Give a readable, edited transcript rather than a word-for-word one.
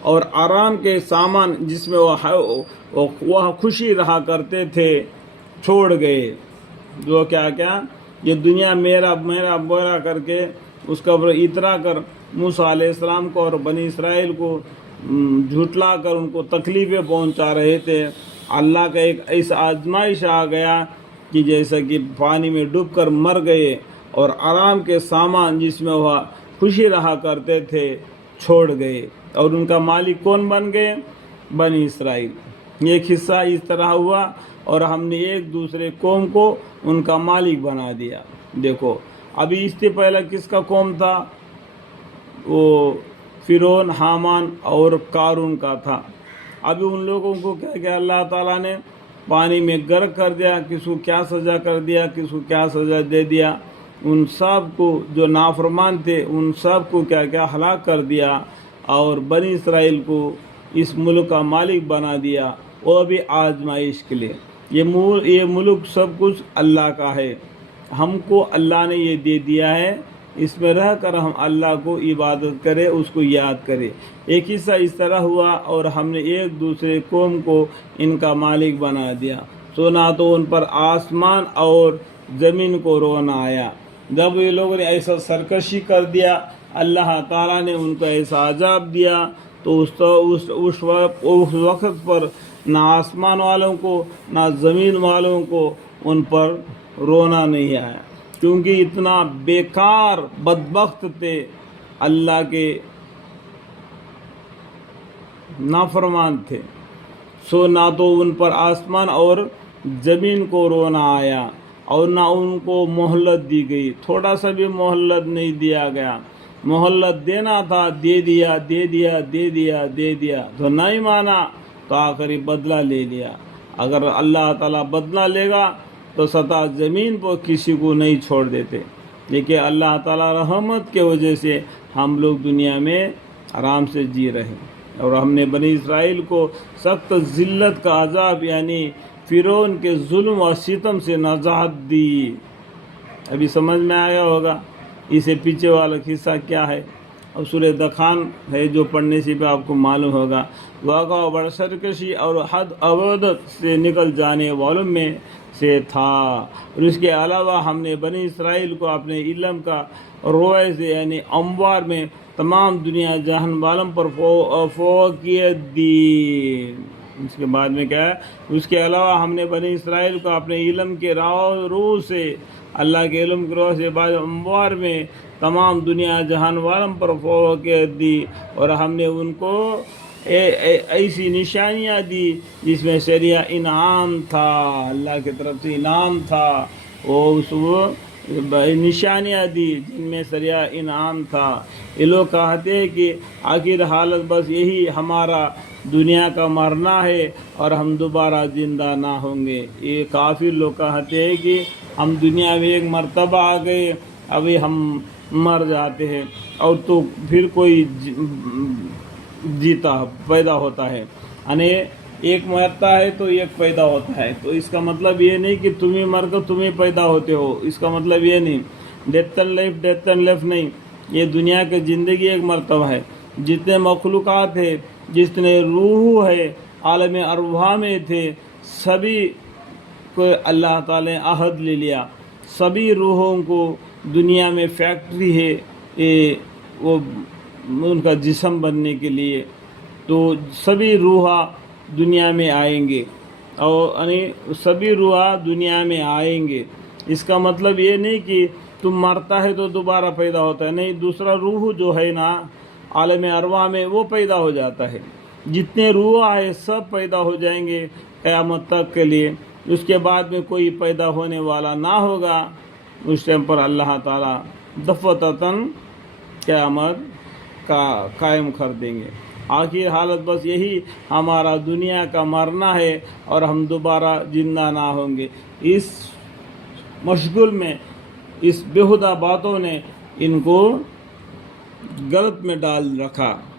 اور آرام کے سامان جس میں وہ خوشی رہا کرتے تھے چھوڑ گئے. جو کیا یہ دنیا میرا میرا میرا کر کے اس کا اترا کر موسیٰ علیہ السلام کو اور بنی اسرائیل کو جھٹلا کر ان کو تکلیفیں پہنچا رہے تھے. اللہ کا ایک ایسا آزمائش آ گیا کہ جیسا کہ پانی میں ڈوب کر مر گئے اور آرام کے سامان جس میں وہ خوشی رہا کرتے تھے چھوڑ گئے. اور ان کا مالک کون بن گئے؟ بنی اسرائیل. ایک حصہ اس طرح ہوا اور ہم نے ایک دوسرے قوم کو ان کا مالک بنا دیا. دیکھو ابھی اس سے پہلے کس کا قوم تھا؟ وہ فرعون، حامان اور قارون کا تھا. ابھی ان لوگوں کو کیا اللہ تعالیٰ نے پانی میں غرق کر دیا. کس کو کیا سزا کر دیا، کس کو کیا سزا دے دیا. ان سب کو جو نافرمان تھے ان سب کو کیا ہلاک کر دیا اور بنی اسرائیل کو اس ملک کا مالک بنا دیا، وہ بھی آزمائش کے لیے. یہ ملک سب کچھ اللہ کا ہے. ہم کو اللہ نے یہ دے دیا ہے، اس میں رہ کر ہم اللہ کو عبادت کرے، اس کو یاد کرے. ایک حصہ اس طرح ہوا اور ہم نے ایک دوسرے قوم کو ان کا مالک بنا دیا. سو نہ تو ان پر آسمان اور زمین کو رونا آیا. جب یہ لوگوں نے ایسا سرکشی کر دیا، اللہ تعالیٰ نے ان کو ایسا عذاب دیا، تو اس وقت پر نہ آسمان والوں کو نہ زمین والوں کو ان پر رونا نہیں آیا، کیونکہ اتنا بیکار بدبخت تھے، اللہ کے نافرمان تھے. سو نہ تو ان پر آسمان اور زمین کو رونا آیا اور نہ ان کو مہلت دی گئی. تھوڑا سا بھی مہلت نہیں دیا گیا. مہلت دینا تھا، دے دیا دے دیا دے دیا دے دیا، تو نہیں مانا تو آخری بدلہ لے لیا. اگر اللہ تعالیٰ بدلہ لے گا تو سطح زمین پر کسی کو نہیں چھوڑ دیتے. لیکن اللہ تعالیٰ رحمت کے وجہ سے ہم لوگ دنیا میں آرام سے جی رہے، اور ہم نے بنی اسرائیل کو سخت ذلت کا عذاب یعنی فرعون کے ظلم و ستم سے نجات دی. ابھی سمجھ میں آیا ہوگا اسے پیچھے والا حصہ کیا ہے. اب سورہ دخان ہے جو پڑھنے سے بھی آپ کو معلوم ہوگا. واقع و بڑا سرکشی اور حد عبادت سے نکل جانے والوں میں سے تھا. اور اس کے علاوہ ہم نے بنی اسرائیل کو اپنے علم کا روئے سے یعنی اموار میں تمام دنیا جہان والوں پر فوقیت دی. اس کے بعد میں کیا ہے؟ اس کے علاوہ ہم نے بنی اسرائیل کو اپنے علم کے روح سے، اللہ کے علم کے روح سے بعض اموار میں تمام دنیا جہان والوں پر فوقیت دی. اور ہم نے ان کو ایسی نشانیاں دی جس میں شریعہ انعام تھا، اللہ کی طرف سے انعام تھا. وہ نشانیاں دی جن میں شریعہ انعام تھا. یہ لوگ کہتے ہیں کہ آخر حالت بس یہی ہمارا دنیا کا مرنا ہے اور ہم دوبارہ زندہ نہ ہوں گے. یہ کافر لوگ کہتے ہیں کہ ہم دنیا میں ایک مرتبہ آ گئے، ابھی ہم مر جاتے ہیں اور تو پھر کوئی جیتا پیدا ہوتا ہے. یعنی ایک مرتا ہے تو ایک پیدا ہوتا ہے. تو اس کا مطلب یہ نہیں کہ تم ہی مر کر تم ہی پیدا ہوتے ہو. اس کا مطلب یہ نہیں. ڈیتھ اینڈ لائف نہیں. یہ دنیا کی زندگی ایک مرتبہ ہے. جتنے مخلوقات ہیں، جتنے روح ہے عالم ارواح میں تھے، سبھی کو اللہ تعالی نے عہد لے لیا. سبھی روحوں کو دنیا میں فیکٹری ہے وہ ان کا جسم بننے کے لیے. تو سبھی روح دنیا میں آئیں گے، اور یعنی سبھی روح دنیا میں آئیں گے. اس کا مطلب یہ نہیں کہ تم مرتا ہے تو دوبارہ پیدا ہوتا ہے. نہیں، دوسرا روح جو ہے نا عالم ارواح میں وہ پیدا ہو جاتا ہے. جتنے روح ہے سب پیدا ہو جائیں گے قیامت تک کے لیے. اس کے بعد میں کوئی پیدا ہونے والا نہ ہوگا. اس ٹائم پر اللہ تعالیٰ دفعتاً قیامت کا قائم کر دیں گے. آخر حالت بس یہی ہمارا دنیا کا مرنا ہے اور ہم دوبارہ زندہ نہ ہوں گے. اس مشغول میں اس بیہودہ باتوں نے ان کو غلط میں ڈال رکھا.